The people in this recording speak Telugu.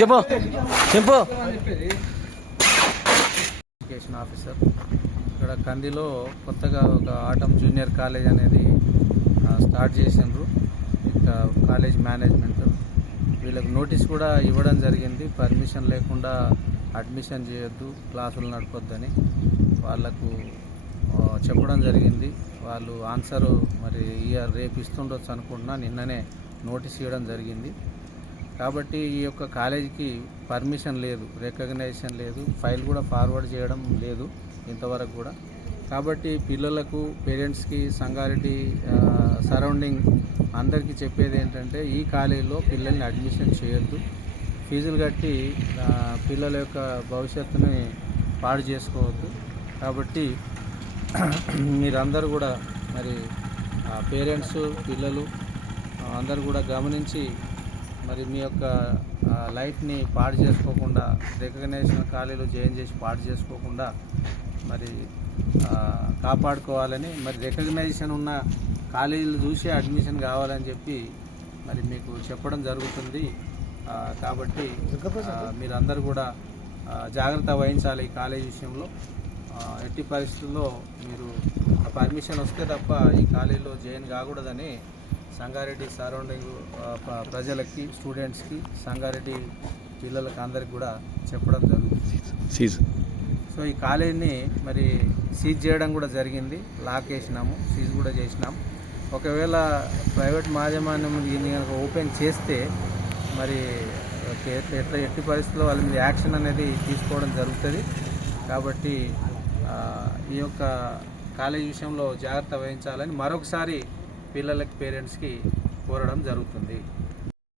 చెప్పు చెప్పు. ఎడ్యుకేషన్ ఆఫీసర్ ఇక్కడ కందిలో కొత్తగా ఒక ఆటం జూనియర్ కాలేజ్ అనేది స్టార్ట్ చేసిండ్రు. ఇంకా కాలేజ్ మేనేజ్మెంట్ వీళ్ళకి నోటీస్ కూడా ఇవ్వడం జరిగింది. పర్మిషన్ లేకుండా అడ్మిషన్ చేయొద్దు, క్లాసులు నడపొద్దని వాళ్ళకు చెప్పడం జరిగింది. వాళ్ళు ఆన్సరు మరి రేపు ఇస్తుండొచ్చు అనుకుంటున్నా. నిన్ననే నోటీస్ ఇవ్వడం జరిగింది. కాబట్టి ఈ యొక్క కాలేజీకి పర్మిషన్ లేదు, రికగ్నైజేషన్ లేదు, ఫైల్ కూడా ఫార్వర్డ్ చేయడం లేదు ఇంతవరకు కూడా. కాబట్టి పిల్లలకు, పేరెంట్స్కి, సంగారెడ్డి సరౌండింగ్ అందరికీ చెప్పేది ఏంటంటే ఈ కాలేజీలో పిల్లల్ని అడ్మిషన్ చేయొద్దు. ఫీజులు కట్టి పిల్లల యొక్క భవిష్యత్తుని పాడు చేసుకోవద్దు. కాబట్టి మీరందరూ కూడా మరి పేరెంట్స్, పిల్లలు అందరూ కూడా గమనించి మరి మీ యొక్క లైఫ్ని పాడు చేసుకోకుండా, రికగ్నైజేషన్ కాలేజీలో జాయిన్ చేసి పాడు చేసుకోకుండా మరి కాపాడుకోవాలని, మరి రికగ్నైజేషన్ ఉన్న కాలేజీలు చూసి అడ్మిషన్ కావాలని చెప్పి మరి మీకు చెప్పడం జరుగుతుంది. కాబట్టి మీరందరూ కూడా జాగ్రత్త వహించాలి. ఈ కాలేజీ విషయంలో ఎట్టి పరిస్థితుల్లో మీరు పర్మిషన్ వస్తే తప్ప ఈ కాలేజీలో జాయిన్ కాకూడదని సంగారెడ్డి సరౌండింగ్ ప్రజలకి, స్టూడెంట్స్కి, సంగారెడ్డి పిల్లలకి అందరికి కూడా చెప్పడం జరుగుతుంది. సో ఈ కాలేజీని మరి సీజ్ చేయడం కూడా జరిగింది. లాక్ వేసినాము, సీజ్ కూడా చేసినాం. ఒకవేళ ప్రైవేట్ యాజమాన్యం దీన్ని కనుక ఓపెన్ చేస్తే మరి ఎట్టి పరిస్థితుల్లో వాళ్ళ మీద యాక్షన్ అనేది తీసుకోవడం జరుగుతుంది. కాబట్టి ఈ యొక్క కాలేజీ విషయంలో జాగ్రత్త వహించాలని మరొకసారి పిల్లలకి, పేరెంట్స్కి కోరడం జరుగుతుంది.